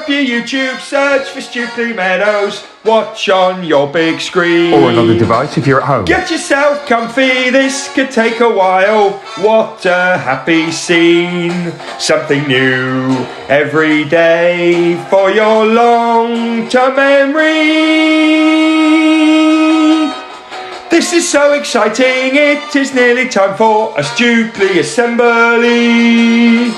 up your YouTube, search for Stukeley Meadows, watch on your big screen. Or another device if you're at home. Get yourself comfy, this could take a while. What a happy scene. Something new every day for your long-term memory. This is so exciting, it is nearly time for a Stukeley assembly.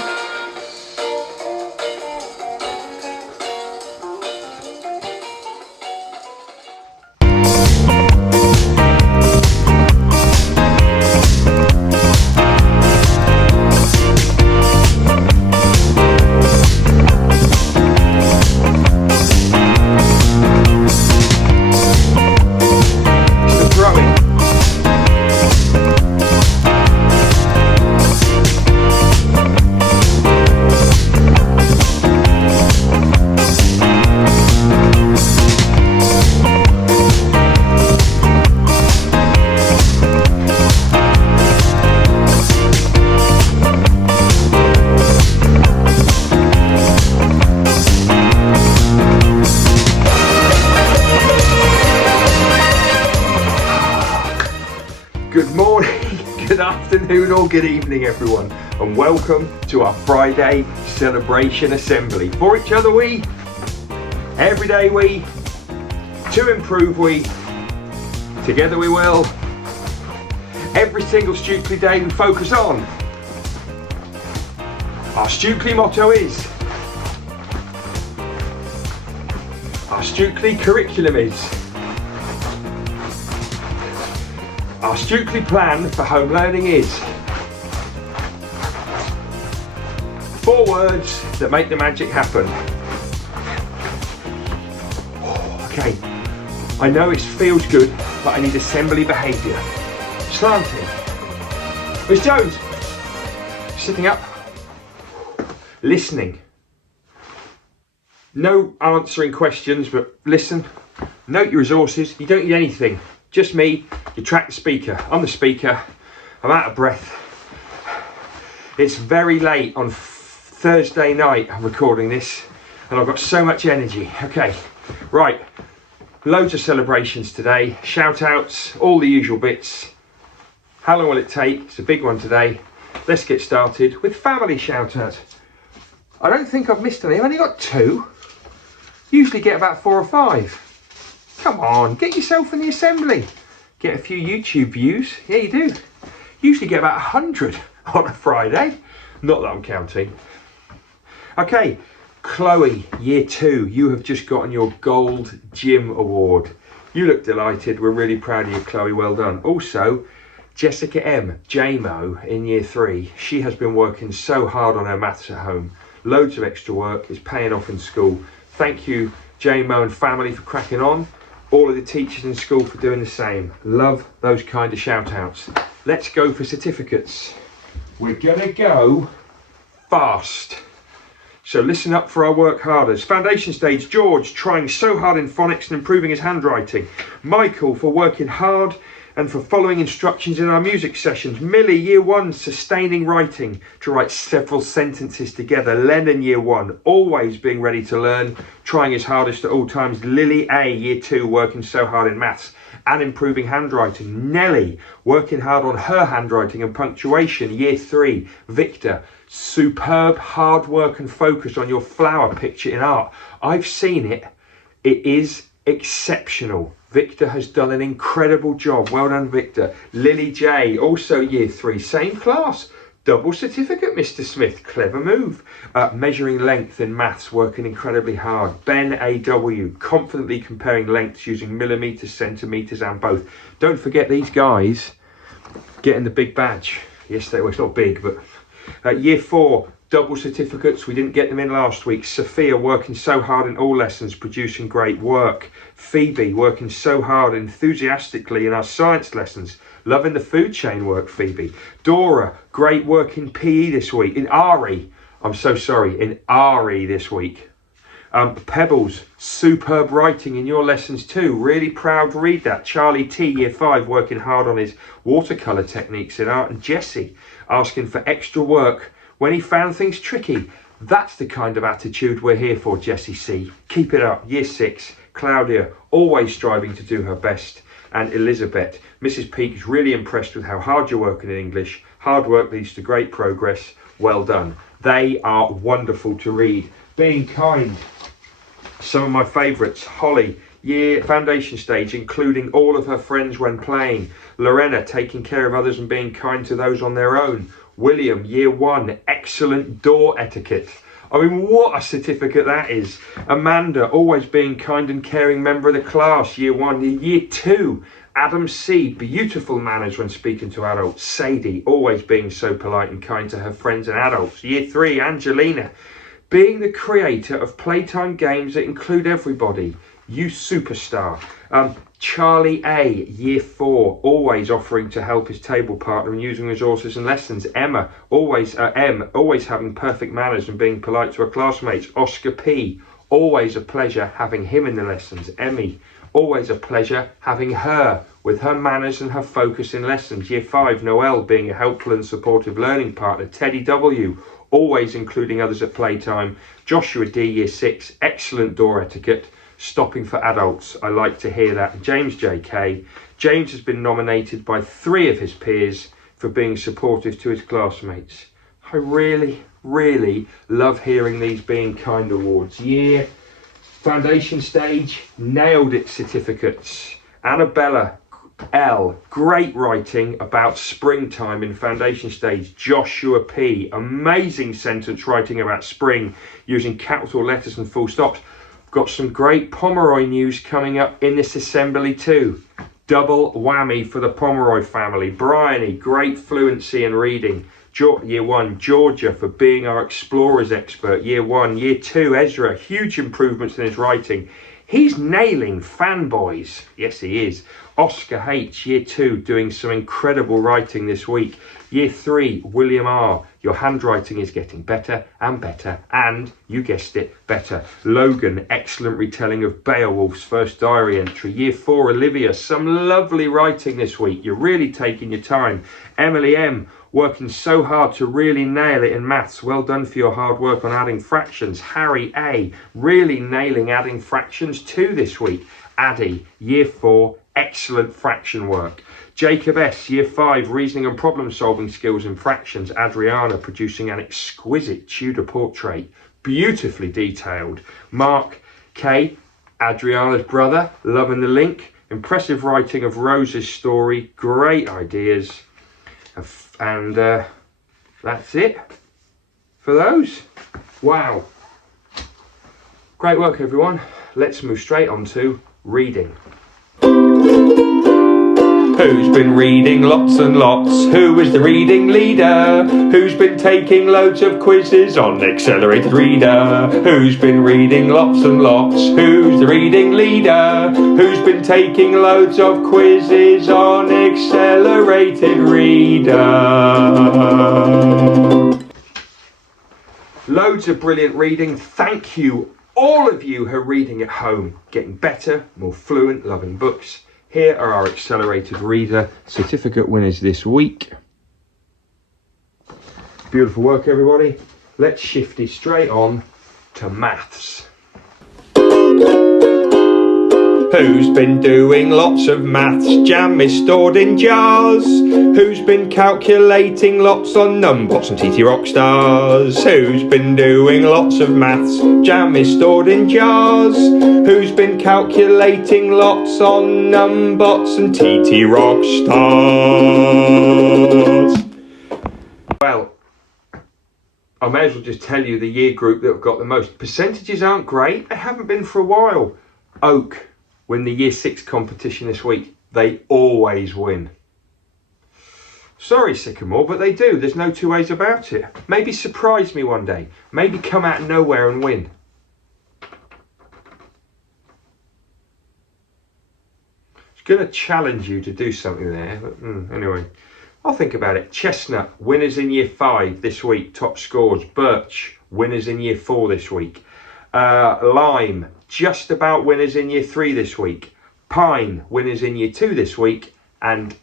Good morning, good afternoon or good evening everyone, and welcome to our Friday celebration assembly. For each other we, every day we, to improve we, together we will. Every single Stukeley day we focus on. Our Stukeley motto is, our Stukeley curriculum is, our Stukeley plan for home learning is 4 words that make the magic happen. Okay, I know it feels good, but I need assembly behaviour. Slanting. Miss Jones, sitting up, listening. No answering questions, but listen. Note your resources. You don't need anything. Just me, you track the speaker. I'm the speaker, I'm out of breath. It's very late on Thursday night, I'm recording this, and I've got so much energy. Okay, right, loads of celebrations today, shout outs, all the usual bits. How long will it take? It's a big one today. Let's get started with family shout out. I don't think I've missed any, I've only got 2. Usually get about 4 or 5. Come on, get yourself in the assembly. Get a few YouTube views. Yeah, you do. Usually get about 100 on a Friday. Not that I'm counting. Okay, Chloe, year 2, you have just gotten your Gold Gym Award. You look delighted. We're really proud of you, Chloe. Well done. Also, Jessica M, JMO, in year 3. She has been working so hard on her maths at home. Loads of extra work. It's paying off in school. Thank you, JMO and family, for cracking on. All of the teachers in school for doing the same. Love those kind of shout outs. Let's go for certificates. We're gonna go fast. So listen up for our work harders. Foundation stage, George trying so hard in phonics and improving his handwriting. Michael for working hard and for following instructions in our music sessions. Millie, year 1, sustaining writing to write several sentences together. Lennon, year 1, always being ready to learn, trying his hardest at all times. Lily A, year 2, working so hard in maths and improving handwriting. Nellie, working hard on her handwriting and punctuation. Year 3, Victor, superb hard work and focus on your flower picture in art. I've seen it. It is exceptional. Victor has done an incredible job. Well done, Victor. Lily J, also year 3, same class. Double certificate, Mr. Smith. Clever move. Measuring length in maths, working incredibly hard. Ben AW, confidently comparing lengths using millimetres, centimetres and both. Don't forget these guys getting the big badge. Yes, well, it's not big, but year 4, double certificates. We didn't get them in last week. Sophia working so hard in all lessons, producing great work. Phoebe working so hard enthusiastically in our science lessons. Loving the food chain work, Phoebe. Dora, great work in PE this week. In RE, I'm so sorry, in RE this week. Pebbles, superb writing in your lessons too. Really proud to read that. Charlie T, year 5, working hard on his watercolour techniques in art. And Jesse, asking for extra work when he found things tricky. That's the kind of attitude we're here for, Jessie C. Keep it up. Year 6, Claudia, always striving to do her best. And Elizabeth, Mrs. Peake's really impressed with how hard you're working in English. Hard work leads to great progress. Well done. They are wonderful to read. Being kind. Some of my favourites. Holly, year foundation stage, including all of her friends when playing. Lorena, taking care of others and being kind to those on their own. William, year 1, excellent door etiquette. I mean, what a certificate that is. Amanda, always being kind and caring member of the class, year 1. Year 2, Adam C, beautiful manners when speaking to adults. Sadie, always being so polite and kind to her friends and adults. Year 3, Angelina, being the creator of playtime games that include everybody. You superstar. Charlie A, year 4, always offering to help his table partner and using resources and lessons. Emma, always having perfect manners and being polite to her classmates. Oscar P, always a pleasure having him in the lessons. Emmy, always a pleasure having her with her manners and her focus in lessons. Year 5, Noelle, being a helpful and supportive learning partner. Teddy W, always including others at playtime. Joshua D, year 6, excellent door etiquette. Stopping for adults. I like to hear that. James JK. James has been nominated by 3 of his peers for being supportive to his classmates. I really, really love hearing these Being Kind awards. Year foundation stage, nailed it certificates. Annabella L, great writing about springtime in foundation stage. Joshua P, amazing sentence writing about spring using capital letters and full stops. Got some great Pomeroy news coming up in this assembly too. Double whammy for the Pomeroy family. Bryony, great fluency in reading. Year 1, Georgia for being our explorers expert. Year 1. Year 2, Ezra, huge improvements in his writing. He's nailing fanboys. Yes, he is. Oscar H, year 2, doing some incredible writing this week. Year 3, William R, your handwriting is getting better and better, and, you guessed it, better. Logan, excellent retelling of Beowulf's first diary entry. Year 4, Olivia, some lovely writing this week. You're really taking your time. Emily M, working so hard to really nail it in maths. Well done for your hard work on adding fractions. Harry A, really nailing adding fractions too this week. Addie, year 4, excellent fraction work. Jacob S, year 5, reasoning and problem solving skills in fractions. Adriana, producing an exquisite Tudor portrait, beautifully detailed. Mark K, Adriana's brother, loving the link. Impressive writing of Rose's story, great ideas. And that's it for those. Wow. Great work, everyone. Let's move straight on to reading. Who's been reading lots and lots? Who is the reading leader? Who's been taking loads of quizzes on Accelerated Reader? Who's been reading lots and lots? Who's the reading leader? Who's been taking loads of quizzes on Accelerated Reader? Loads of brilliant reading. Thank you, all of you who are reading at home, getting better, more fluent, loving books. Here are our Accelerated Reader certificate winners this week. Beautiful work, everybody. Let's shift it straight on to maths. Who's been doing lots of maths? Jam is stored in jars. Who's been calculating lots on numbots and TT Rockstars? Who's been doing lots of maths? Jam is stored in jars. Who's been calculating lots on numbots and TT Rockstars? Well, I may as well just tell you the year group that have got the most. Percentages aren't great. They haven't been for a while. Oak win the year 6 competition this week. They always win. Sorry, Sycamore, but they do. There's no two ways about it. Maybe surprise me one day. Maybe come out of nowhere and win. It's going to challenge you to do something there. But, anyway, I'll think about it. Chestnut, winners in year 5 this week, top scores. Birch, winners in year 4 this week. Lime, just about winners in year 3 this week. Pine, winners in year 2 this week. And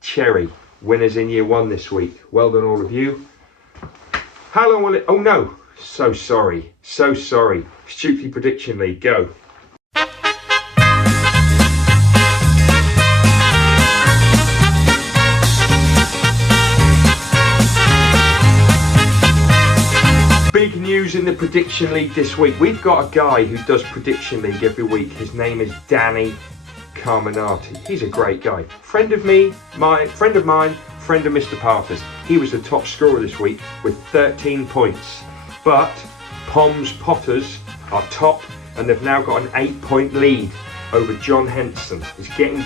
Cherry, winners in year 1 this week. Well done, all of you. How long will it... Oh, no. So sorry. So sorry. Stukeley Prediction League, go. Big news in the Prediction League this week. We've got a guy who does Prediction League every week. His name is Danny Carminati. He's a great guy. Friend of mine, friend of Mr. Parker's. He was the top scorer this week with 13 points. But Pom's Potters are top, and they've now got an 8-point lead over John Henson. It's getting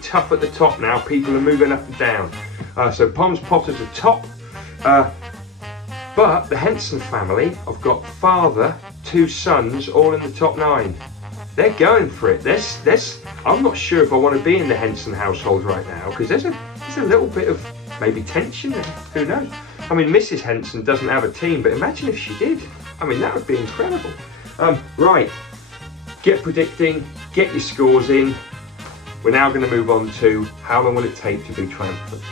tough at the top now. People are moving up and down. So Pom's Potters are top. But the Henson family have got father, 2 sons, all in the top 9. They're going for it. I'm not sure if I want to be in the Henson household right now, because there's a little bit of maybe tension there. Who knows? I mean, Mrs. Henson doesn't have a team, but imagine if she did. I mean, that would be incredible. Right, get predicting, get your scores in. We're now going to move on to how long will it take to be triumphant.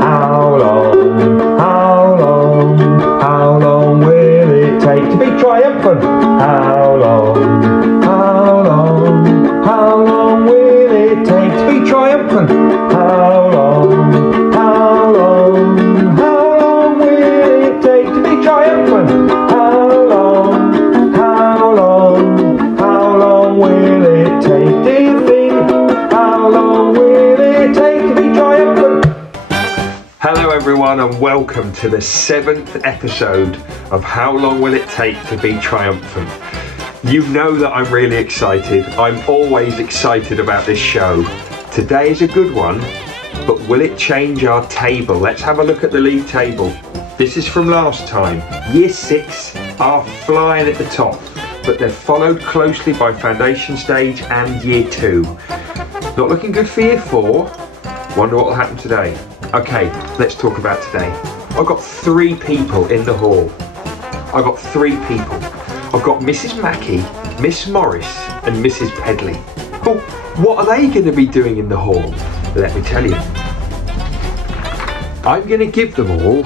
How long will it take to be triumphant? How long will it take to be triumphant? How long will it take to be triumphant? How long will it take, do you think? How long will it take to be triumphant? Hello everyone, and welcome to the 7th episode of How Long Will It Take to Be Triumphant. You know that I'm really excited. I'm always excited about this show. Today is a good one, but will it change our table? Let's have a look at the league table. This is from last time. Year 6 are flying at the top, but they're followed closely by Foundation Stage and Year 2. Not looking good for Year 4. Wonder what will happen today. Okay, let's talk about today. I've got 3 people in the hall. I've got 3 people. I've got Mrs. Mackey, Miss Morris and Mrs. Pedley. But what are they going to be doing in the hall? Let me tell you. I'm going to give them all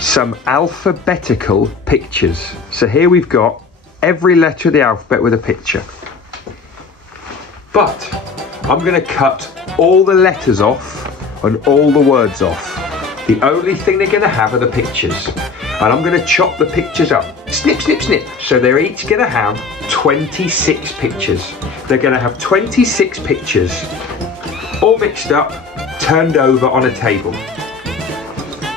some alphabetical pictures. So here we've got every letter of the alphabet with a picture. But I'm going to cut all the letters off and all the words off. The only thing they're going to have are the pictures. And I'm going to chop the pictures up. Snip, snip, snip. So they're each going to have 26 pictures. They're going to have 26 pictures, all mixed up, turned over on a table.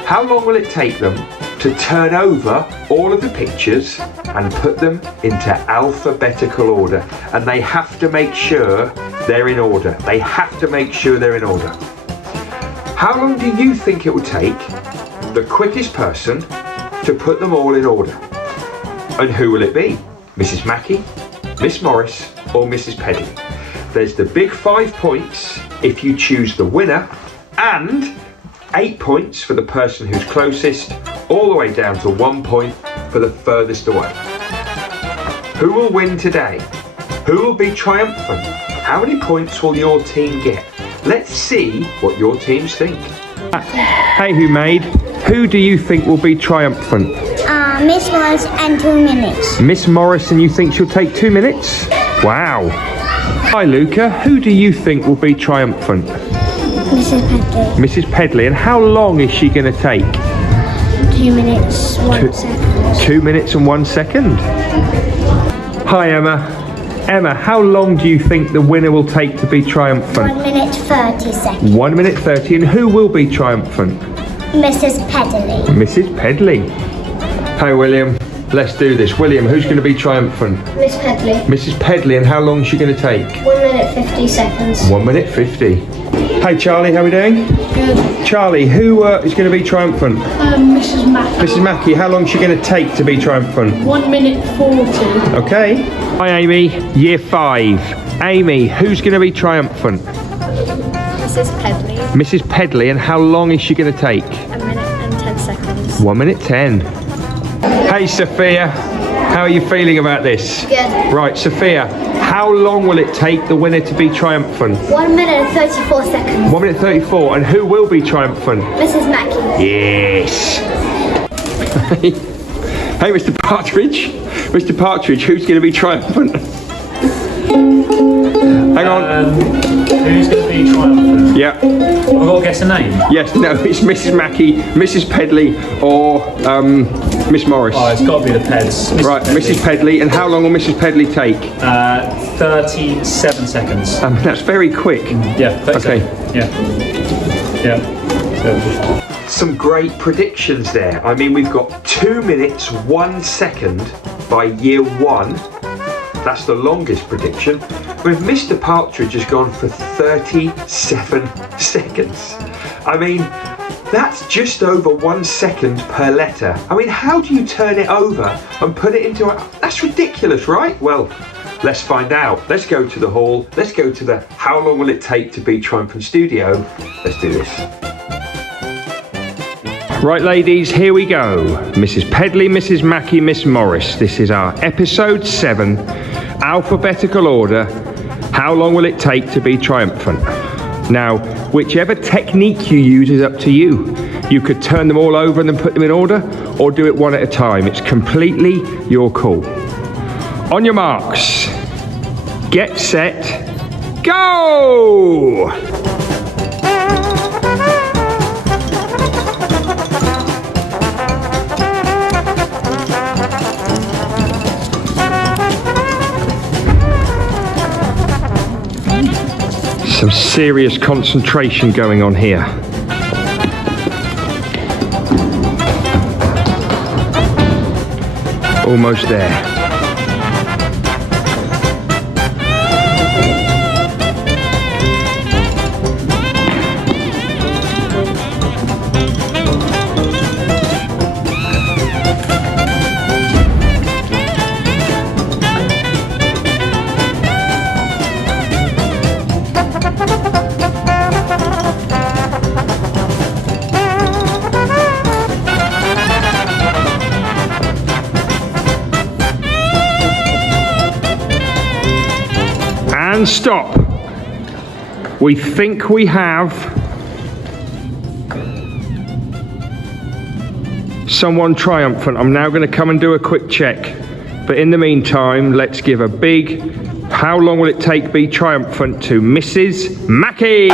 How long will it take them to turn over all of the pictures and put them into alphabetical order? And they have to make sure they're in order. They have to make sure they're in order. How long do you think it will take the quickest person to put them all in order? And who will it be? Mrs. Mackey, Miss Morris or Mrs. Pedley? There's the big 5 points if you choose the winner, and 8 points for the person who's closest, all the way down to 1 point for the furthest away. Who will win today? Who will be triumphant? How many points will your team get? Let's see what your teams think. Hey, who do you think will be triumphant? Miss Morris and 2 minutes. Miss Morris, and you think she'll take 2 minutes? Wow. Hi, Luca. Who do you think will be triumphant? Mrs. Pedley. Mrs. Pedley. And how long is she going to take? 2 minutes, 1 second. 2 minutes and 1 second. Hi, Emma. Emma, how long do you think the winner will take to be triumphant? 1 minute 30 seconds. 1 minute 30. And who will be triumphant? Mrs. Pedley. Mrs. Pedley. Hi, William. Let's do this. William, who's going to be triumphant? Miss Pedley. Mrs. Pedley. And how long is she going to take? 1 minute 50 seconds. 1 minute 50. Hi, Charlie. How are we doing? Good. Charlie, who is going to be triumphant? Mrs. Mackey. Mrs. Mackey. How long is she going to take to be triumphant? 1 minute 40. Okay. Hi, Amy. Year 5. Amy, who's going to be triumphant? Mrs. Pedley. Mrs. Pedley. And how long is she going to take? 1 minute and 10 seconds. 1 minute 10. Hey, Sophia. How are you feeling about this? Good. Right, Sophia, how long will it take the winner to be triumphant? 1 minute and 34 seconds. 1 minute 34, and who will be triumphant? Mrs. Mackey. Yes. Hey, Mr. Partridge. Mr. Partridge, who's going to be triumphant? Hang on. Who's going to be triumphant? Yeah. Have I got to guess a name? Yes, no, it's Mrs. Mackey, Mrs. Pedley, or Miss Morris. Oh, it's got to be the Peds. Right, Mrs. Pedley, and how long will Mrs. Pedley take? 37 seconds. That's very quick. Yeah, 37. Okay. Yeah. So, Some great predictions there. I mean, we've got 2 minutes 1 second by year 1. That's the longest prediction. With Mr. Partridge has gone for 37 seconds. I mean, that's just over 1 second per letter. I mean, how do you turn it over and put it into a... That's ridiculous, right? Well, let's find out. Let's go to the hall. Let's go to the how long will it take to be triumphant studio. Let's do this. Right, ladies, here we go. Mrs. Pedley, Mrs. Mackey, Miss Morris. This is our episode 7, alphabetical order. How long will it take to be triumphant? Now, whichever technique you use is up to you. You could turn them all over and then put them in order, or do it one at a time. It's completely your call. On your marks, get set, go! Some serious concentration going on here. Almost there. And stop. We think we have someone triumphant. I'm now going to come and do a quick check. But in the meantime, let's give a big how long will it take be triumphant to Mrs. Mackey.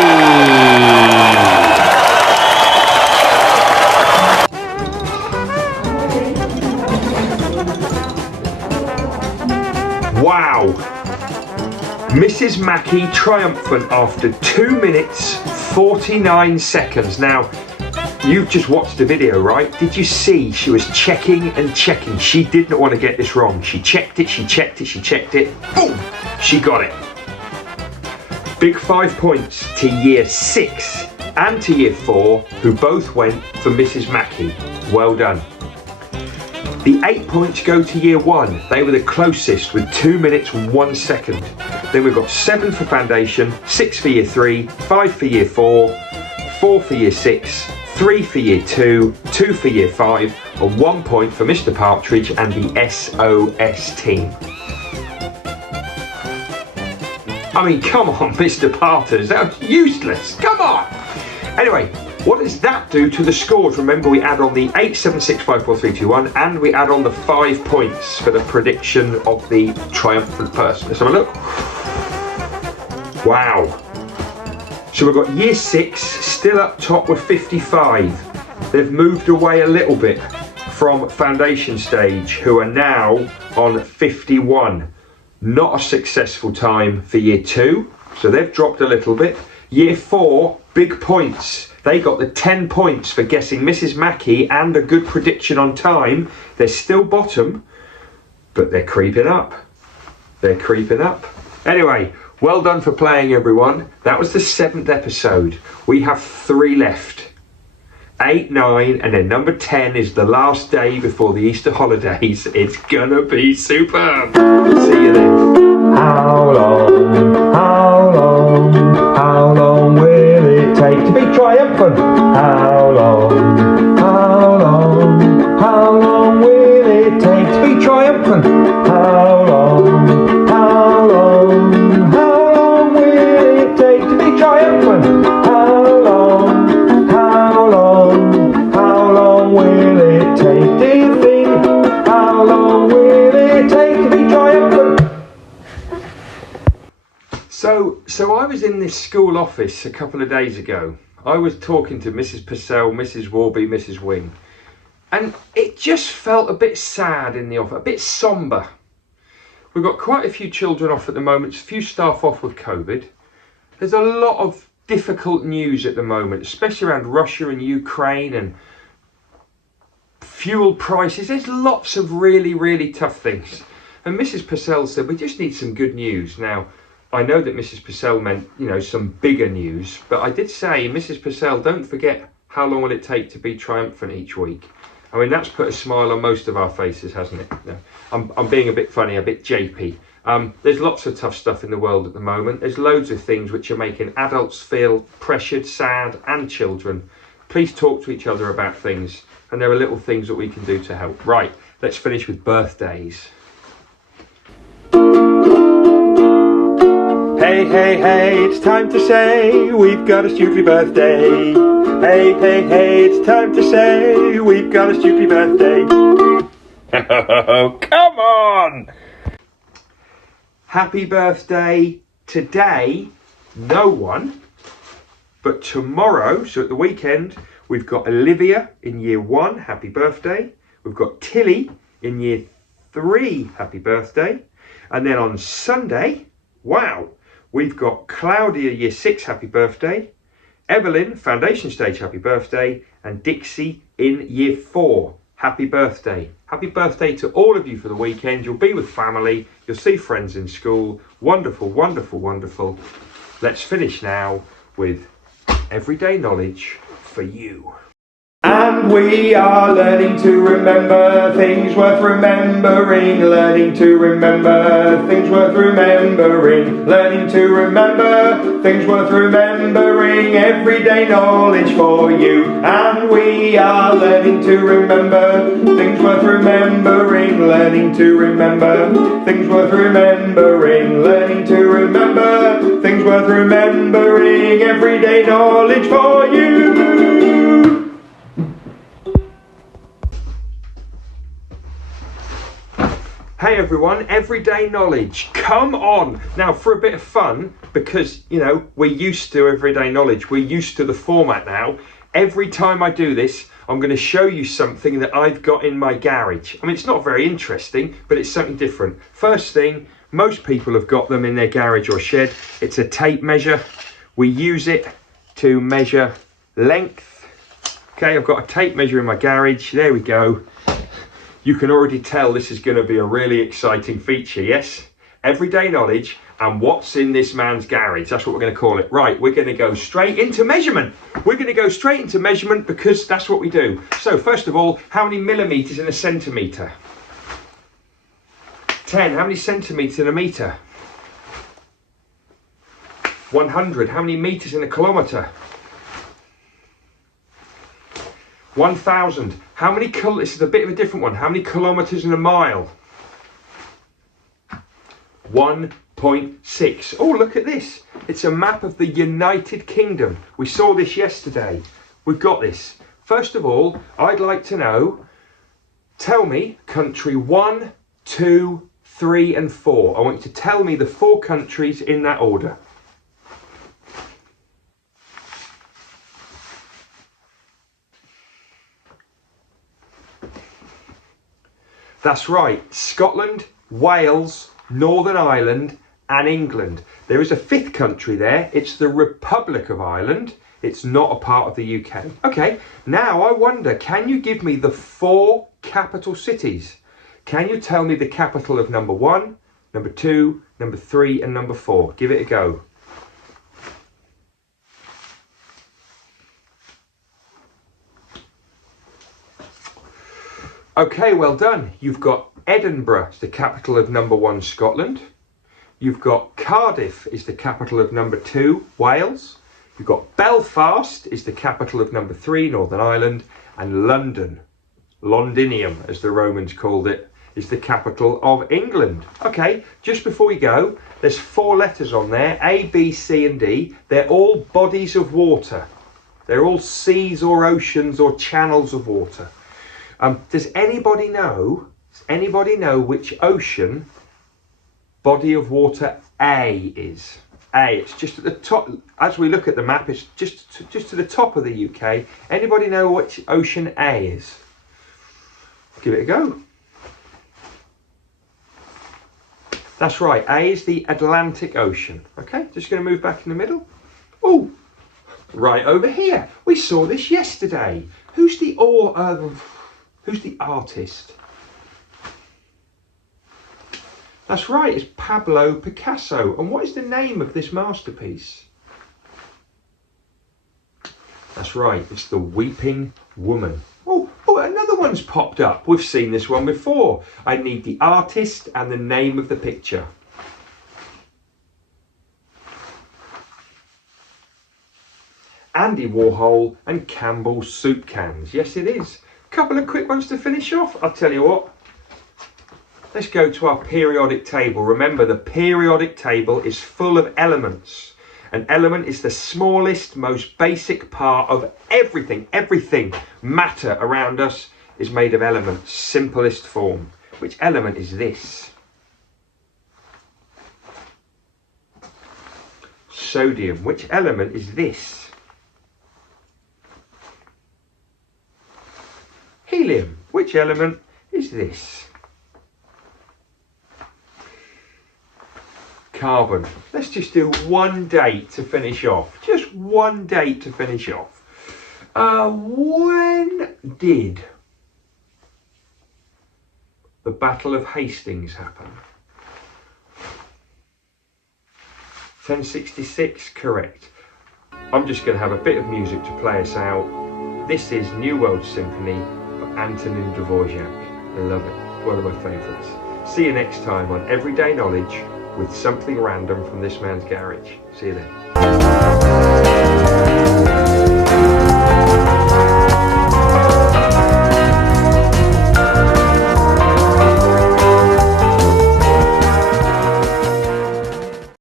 Wow. Mrs. Mackey triumphant after 2 minutes 49 seconds. Now, you've just watched the video, right? Did you see she was checking and checking? She did not want to get this wrong. She checked it, she checked it, she checked it. Boom! She got it. Big 5 points to year 6 and to year 4, who both went for Mrs. Mackey. Well done. The 8 points go to year 1. They were the closest with 2 minutes 1 second. Then we've got 7 for foundation, 6 for year 3, 5 for year 4, 4 for year 6, 3 for year 2, 2 for year 5, and 1 point for Mr. Partridge and the SOS team. I mean, come on, Mr. Parters, that was useless. Come on. Anyway, what does that do to the scores? Remember, we add on the 8, 7, 6, 5, 4, 3, 2, 1, and we add on the 5 points for the prediction of the triumphant person. Let's have a look. Wow. So we've got year 6 still up top with 55. They've moved away a little bit from foundation stage, who are now on 51. Not a successful time for year 2, so they've dropped a little bit. Year 4, big points. They got the 10 points for guessing Mrs. Mackey and a good prediction on time. They're still bottom, but they're creeping up. They're creeping up. Anyway, well done for playing, everyone. That was the 7th episode. We have 3 left. 8, 9, and then number 10 is the last day before the Easter holidays. It's gonna be superb. See you then. How long will it take to be triumphant? How long will it take to be triumphant? So I was in this school office a couple of days ago. I was talking to Mrs. Purcell, Mrs. Warby, Mrs. Wing, and it just felt a bit sad in the office, a bit sombre. We've got quite a few children off at the moment, a few staff off with COVID. There's a lot of difficult news at the moment, especially around Russia and Ukraine and fuel prices. There's lots of really, really tough things. And Mrs. Purcell said, we just need some good news. Now, I know that Mrs. Purcell meant, some bigger news, but I did say, Mrs. Purcell, don't forget how long will it take to be triumphant each week. I mean, that's put a smile on most of our faces, hasn't it? No, I'm being a bit funny, a bit japey. There's lots of tough stuff in the world at the moment. There's loads of things which are making adults feel pressured, sad, and children. Please talk to each other about things, and there are little things that we can do to help. Right, let's finish with birthdays. Hey, hey, hey, it's time to say we've got a Stukeley birthday. Hey, hey, hey, it's time to say we've got a Stukeley birthday. Oh, come on! Happy birthday today, no one, but tomorrow, so at the weekend, we've got Olivia in year 1, happy birthday. We've got Tilly in year 3, happy birthday. And then on Sunday, wow, we've got Claudia, year 6, happy birthday. Evelyn, foundation stage, happy birthday. And Dixie in year 4, happy birthday. Happy birthday to all of you for the weekend. You'll be with family. You'll see friends in school. Wonderful, wonderful, wonderful. Let's finish now with everyday knowledge for you. And we are learning to remember things worth remembering, learning to remember things worth remembering, learning to remember things worth remembering, everyday knowledge for you. And we are learning to remember things worth remembering, learning to remember things worth remembering, learning to remember things worth remembering, everyday knowledge for you. Hey everyone, everyday knowledge, come on! Now for a bit of fun, because we're used to everyday knowledge, we're used to the format now. Every time I do this, I'm going to show you something that I've got in my garage. I mean, it's not very interesting, but it's something different. First thing, most people have got them in their garage or shed. It's a tape measure. We use it to measure length. Okay, I've got a tape measure in my garage, there we go. You can already tell this is going to be a really exciting feature, yes? Everyday knowledge and what's in this man's garage. That's what we're going to call it. Right, we're going to go straight into measurement. We're going to go straight into measurement because that's what we do. So first of all, how many millimetres in a centimetre? 10. How many centimetres in a metre? 100. How many metres in a kilometre? 1,000. How many this is a bit of a different one. How many kilometres in a mile? 1.6. Oh, look at this. It's a map of the United Kingdom. We saw this yesterday. We've got this. First of all, I'd like to know, tell me country 1, 2, 3 and 4. I want you to tell me the 4 countries in that order. That's right, Scotland, Wales, Northern Ireland and England. There is a 5th country there, it's the Republic of Ireland. It's not a part of the UK. Okay, now I wonder, can you give me the 4 capital cities? Can you tell me the capital of number 1, number 2, number 3 and number 4? Give it a go. Okay, well done. You've got Edinburgh, is the capital of number 1, Scotland. You've got Cardiff, is the capital of number 2, Wales. You've got Belfast, is the capital of number 3, Northern Ireland. And London, Londinium, as the Romans called it, is the capital of England. Okay, just before we go, there's 4 letters on there, A, B, C and D. They're all bodies of water. They're all seas or oceans or channels of water. Does anybody know which ocean body of water A is? A. It's just at the top. As we look at the map, it's just to the top of the UK. Anybody know which ocean A is? Give it a go. That's right, A is the Atlantic Ocean. Okay, just going to move back in the middle. Oh, right over here. We saw this yesterday. Who's the artist? That's right, it's Pablo Picasso. And what is the name of this masterpiece? That's right, it's The Weeping Woman. Oh, another one's popped up. We've seen this one before. I need the artist and the name of the picture. Andy Warhol and Campbell's soup cans. Yes, it is. Couple of quick ones to finish off. I'll tell you what. Let's go to our periodic table. Remember, the periodic table is full of elements. An element is the smallest, most basic part of everything. Everything, matter around us is made of elements, simplest form. Which element is this? Sodium. Which element is this? Helium. Which element is this? Carbon. Let's just do one date to finish off. Just one date to finish off. When did the Battle of Hastings happen? 1066, correct. I'm just going to have a bit of music to play us out. This is New World Symphony by Antonin Dvorak. I love it. One of my favourites. See you next time on Everyday Knowledge with something random from this man's garage. See you then.